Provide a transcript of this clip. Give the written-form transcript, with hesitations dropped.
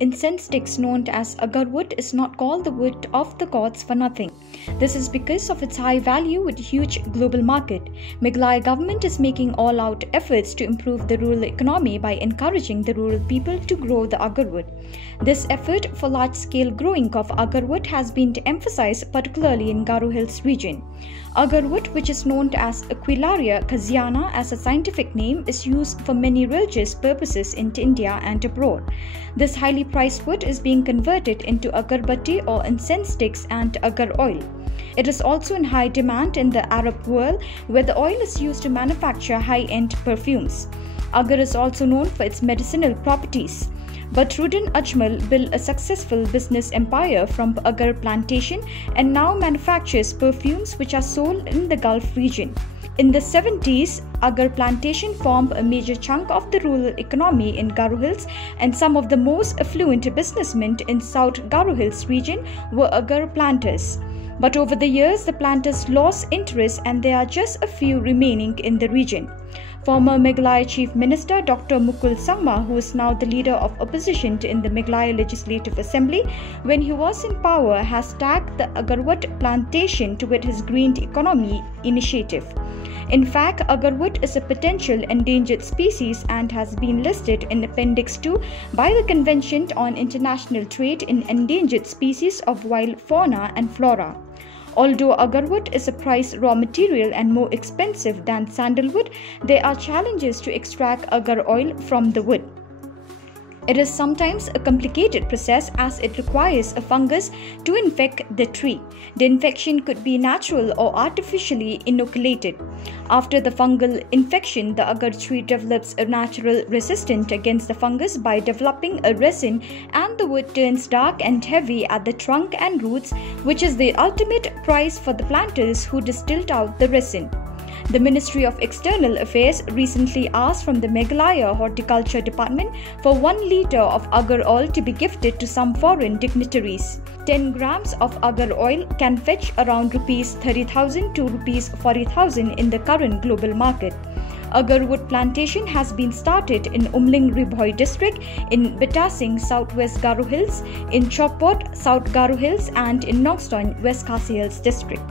incense sticks known as Agarwood is not called the wood of the gods for nothing. This is because of its high value with a huge global market. Meghalaya government is making all-out efforts to improve the rural economy by encouraging the rural people to grow the Agarwood. This effort for large-scale growing of Agarwood has been emphasized particularly in Garo Hills region. Agarwood, which is known as Aquilaria casiana as a scientific name, is used for many religious purposes in India and abroad. This highly priced wood is being converted into agarbatti or incense sticks and agar oil. It is also in high demand in the Arab world, where the oil is used to manufacture high-end perfumes. Agar is also known for its medicinal properties. Badruddin Ajmal built a successful business empire from agar plantation and now manufactures perfumes which are sold in the Gulf region. In the 70s, agar plantation formed a major chunk of the rural economy in Garo Hills, and some of the most affluent businessmen in South Garo Hills region were agar planters. But over the years, the planters lost interest and there are just a few remaining in the region. Former Meghalaya Chief Minister Dr. Mukul Sangma, who is now the leader of opposition in the Meghalaya Legislative Assembly, when he was in power, has tagged the Agarwood plantation toward his green economy initiative. In fact, Agarwood is a potential endangered species and has been listed in Appendix 2 by the Convention on International Trade in Endangered Species of Wild Fauna and Flora. Although agarwood is a priced raw material and more expensive than sandalwood, there are challenges to extract agar oil from the wood. It is sometimes a complicated process as it requires a fungus to infect the tree. The infection could be natural or artificially inoculated. After the fungal infection, the agar tree develops a natural resistance against the fungus by developing a resin, and the wood turns dark and heavy at the trunk and roots, which is the ultimate prize for the planters who distilled out the resin. The Ministry of External Affairs recently asked from the Meghalaya Horticulture Department for 1 litre of agar oil to be gifted to some foreign dignitaries. 10 grams of agar oil can fetch around Rs 30,000 to Rs 40,000 in the current global market. Agarwood plantation has been started in Umling Ribhoi district, in Betasing, Southwest Garo Hills, in Chopot, South Garo Hills, and in Noxton, West Khasi Hills district.